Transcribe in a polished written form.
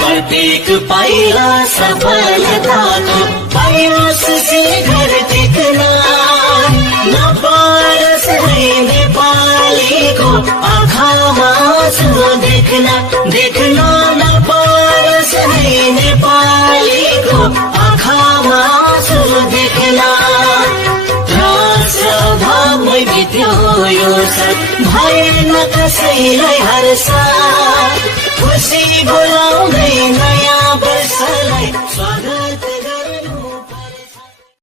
प्रत्येक पाइला सफलताको पाइयोस् शिखर टिक्न नपारोस् है नेपालीको आँखामा आँसु देख्न नपारोस् है नेपालीको आँखामा आँसु देख्न राष्ट्रभावमै बित्यो यो साथ भएन कसैलाई हर्ष खुसी बोलाउँदै नयाँ